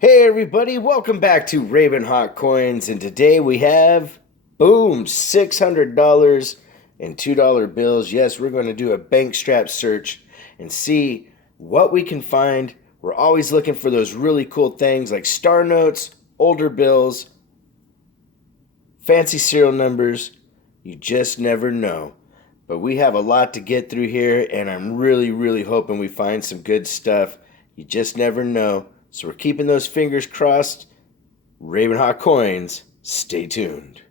Hey everybody, welcome back to Raven Hot Coins, and today we have, boom, $600 and $2 bills. Yes, we're going to do a bank strap search and see what we can find. We're always looking for those really cool things like star notes, older bills, fancy serial numbers. You just never know. But we have a lot to get through here, and I'm really hoping we find some good stuff. You just never know. So we're keeping those fingers crossed. Raven Hot Coins, stay tuned.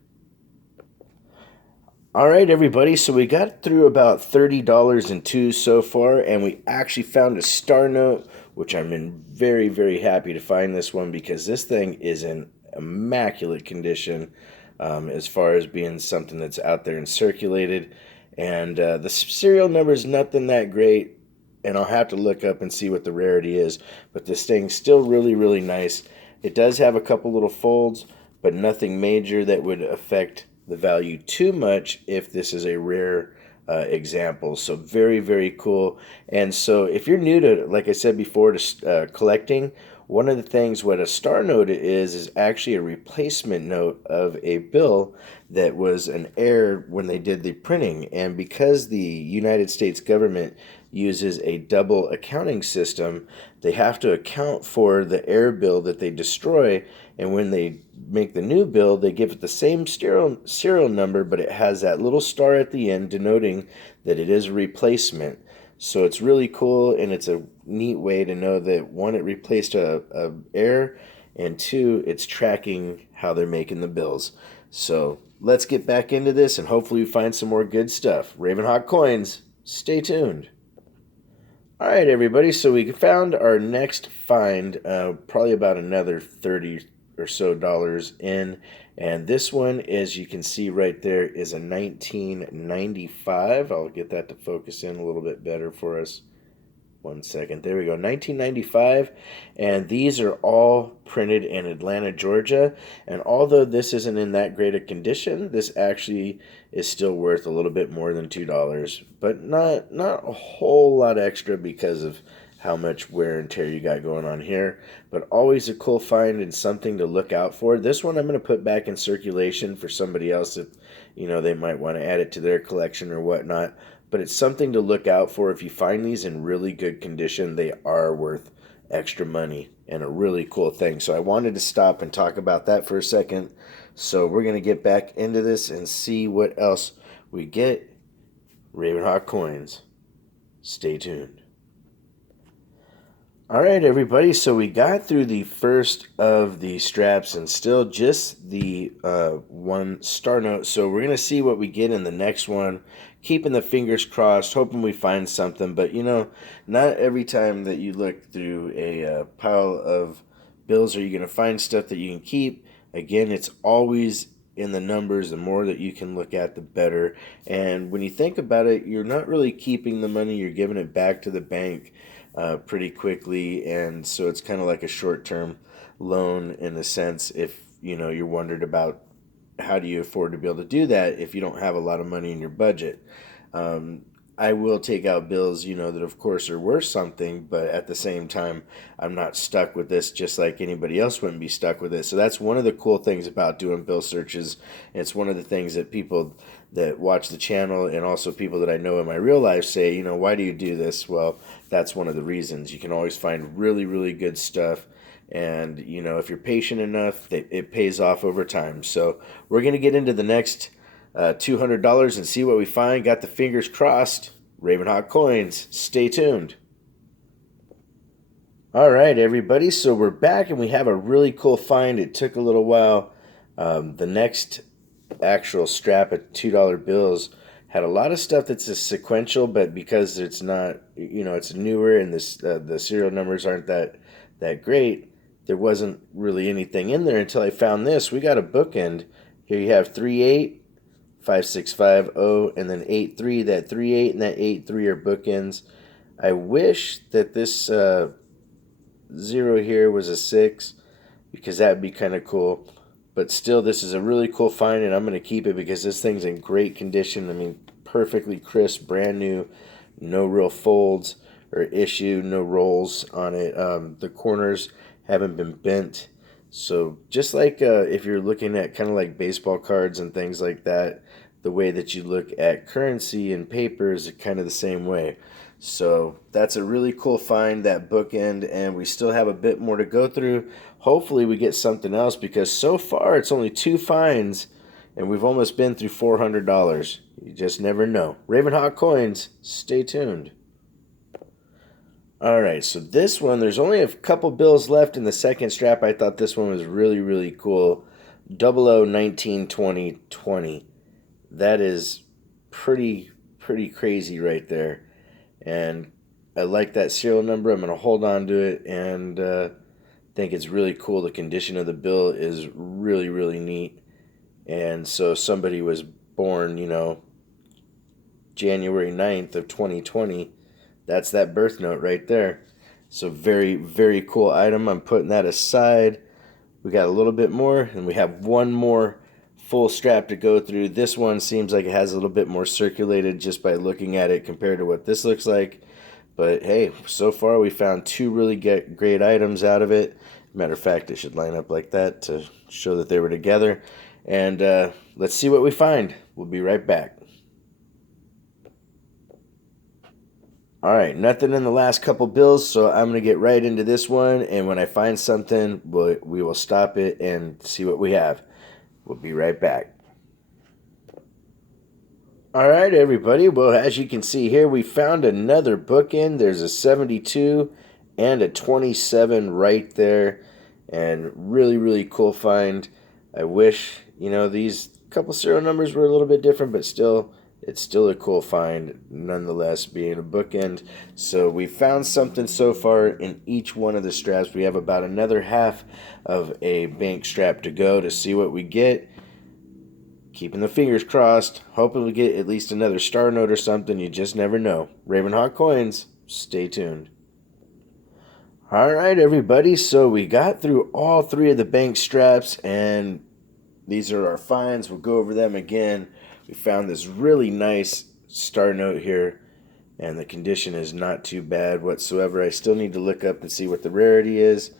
All right, everybody. So we got through about $30 in two so far, and we actually found a star note, which I'm in very happy to find this one because this thing is in immaculate condition as far as being something that's out there and circulated. And the serial number is nothing that great, and I'll have to look up and see what the rarity is. But this thing's still really nice. It does have a couple little folds, but nothing major that would affect the value too much if this is a rare example. So very cool. And so if you're new to, like I said before, to collecting, one of the things what a star note is actually a replacement note of a bill that was an error when they did the printing. And because the United States government uses a double accounting system, they have to account for the error bill that they destroy, and when they make the new bill, they give it the same serial number, but it has that little star at the end denoting that it is a replacement. So it's really cool, and it's a neat way to know that one, it replaced a error, and two, it's tracking how they're making the bills. So let's get back into this, and hopefully we find some more good stuff. Raven Hot Coins, stay tuned. All right, everybody. So we found our next find, probably about another 30 or so dollars in. And this one, as you can see right there, is a 1995. I'll get that to focus in a little bit better for us. One second. There we go. 1995. And these are all printed in Atlanta, Georgia. And although this isn't in that great a condition, this actually is still worth a little bit more than $2. But not a whole lot extra because of how much wear and tear you got going on here. But always a cool find and something to look out for. This one I'm going to put back in circulation for somebody else if, they might want to add it to their collection or whatnot. But it's something to look out for. If you find these in really good condition, they are worth extra money and a really cool thing. So I wanted to stop and talk about that for a second. So we're going to get back into this and see what else we get. Ravenhawk Coins. Stay tuned. All right, everybody. So we got through the first of the straps and still just the one star note. So we're going to see what we get in the next one. Keeping the fingers crossed, hoping we find something. But, not every time that you look through a pile of bills are you going to find stuff that you can keep. Again, it's always in the numbers. The more that you can look at, the better. And when you think about it, you're not really keeping the money. You're giving it back to the bank pretty quickly, and so it's kind of like a short-term loan in a sense. If you're wondered about how do you afford to be able to do that if you don't have a lot of money in your budget. I will take out bills, that of course are worth something, but at the same time, I'm not stuck with this just like anybody else wouldn't be stuck with it. So that's one of the cool things about doing bill searches. It's one of the things that people that watch the channel and also people that I know in my real life say, why do you do this? Well, that's one of the reasons. You can always find really good stuff. And, if you're patient enough, it pays off over time. So we're going to get into the next $200 and see what we find. Got the fingers crossed. Ravenhawk Coins. Stay tuned. All right, everybody. So we're back and we have a really cool find. It took a little while. The next actual strap of $2 bills had a lot of stuff that's a sequential, but because it's not, it's newer and the serial numbers aren't that great, there wasn't really anything in there until I found this. We got a bookend. Here you have 38, 5650, and then 83. That 38 and that 83 are bookends. I wish that this 0 here was a 6 because that would be kind of cool. But still, this is a really cool find, and I'm going to keep it because this thing's in great condition. I mean, perfectly crisp, brand new, no real folds. or issue, no rolls on it. The corners haven't been bent. So just like if you're looking at kind of like baseball cards and things like that, the way that you look at currency and paper is kind of the same way. So that's a really cool find, that bookend, and we still have a bit more to go through. Hopefully we get something else because so far it's only two finds and we've almost been through $400. You just never know. Ravenhawk Coins, stay tuned. All right, so this one, there's only a couple bills left in the second strap. I thought this one was really, really cool. 00192020. That is pretty crazy right there. And I like that serial number. I'm going to hold on to it and think it's really cool. The condition of the bill is really, really neat. And so somebody was born, January 9th of 2020. That's that birth note right there. So very, very cool item. I'm putting that aside. We got a little bit more, and we have one more full strap to go through. This one seems like it has a little bit more circulated just by looking at it compared to what this looks like. But hey, so far we found two really great items out of it. Matter of fact, it should line up like that to show that they were together. And let's see what we find. We'll be right back. All right, nothing in the last couple bills, so I'm going to get right into this one. And when I find something, we will stop it and see what we have. We'll be right back. All right, everybody. Well, as you can see here, we found another bookend. There's a 72 and a 27 right there. And really, really cool find. I wish, these couple serial numbers were a little bit different, but still, it's still a cool find, nonetheless, being a bookend. So we found something so far in each one of the straps. We have about another half of a bank strap to go to see what we get. Keeping the fingers crossed, hoping we get at least another star note or something. You just never know. Ravenhawk Coins, stay tuned. All right, everybody. So we got through all three of the bank straps, and these are our finds. We'll go over them again. We found this really nice star note here, and the condition is not too bad whatsoever. I still need to look up and see what the rarity is.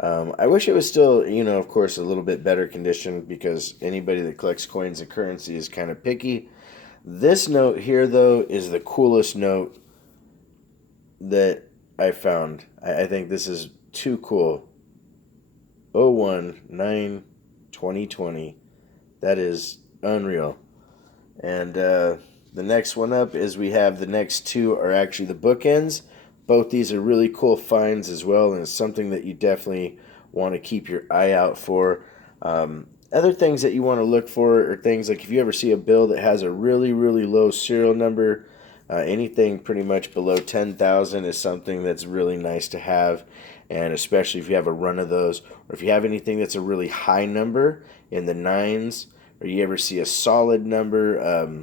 I wish it was still, of course, a little bit better condition because anybody that collects coins and currency is kind of picky. This note here, though, is the coolest note that I found. I think this is too cool. 01/9/2020. That is unreal. And the next one up is we have the next two are actually the bookends. Both these are really cool finds as well, and it's something that you definitely want to keep your eye out for. Other things that you want to look for are things like if you ever see a bill that has a really, really low serial number, anything pretty much below 10,000 is something that's really nice to have, and especially if you have a run of those, or if you have anything that's a really high number in the nines, or you ever see a solid number,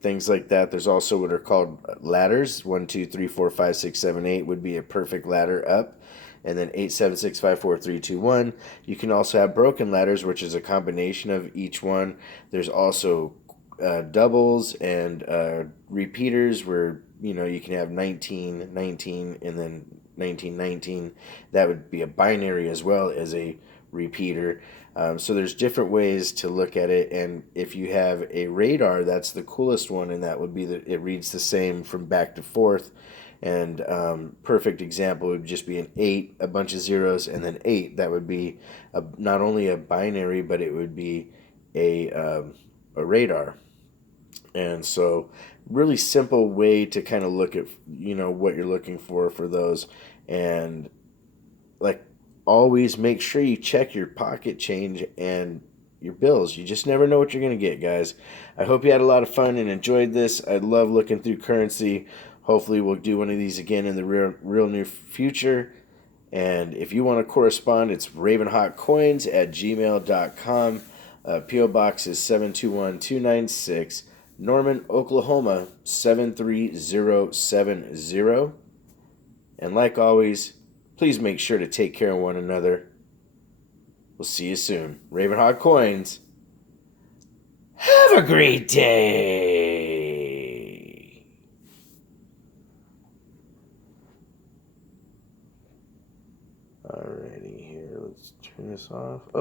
things like that. There's also what are called ladders. 1, 2, 3, 4, 5, 6, 7, 8 would be a perfect ladder up. And then 8, 7, 6, 5, 4, 3, 2, 1. You can also have broken ladders, which is a combination of each one. There's also doubles and repeaters where, you can have 19, 19, and then 19, 19. That would be a binary as well as a repeater. So there's different ways to look at it, and if you have a radar, that's the coolest one, and that would be that it reads the same from back to forth. And perfect example would just be an 8, a bunch of zeros, and then 8. That would be not only a binary, but it would be a radar. And so really simple way to kind of look at what you're looking for those. And like always, make sure you check your pocket change and your bills. You just never know what you're going to get, guys. I hope you had a lot of fun and enjoyed this. I love looking through currency. Hopefully we'll do one of these again in the real near future. And if you want to correspond, it's ravenhawkcoins@gmail.com. P.O. Box is 721296, Norman, Oklahoma 73070. And like always, please make sure to take care of one another. We'll see you soon. Ravenhawk Coins. Have a great day. Turn this off. Oh,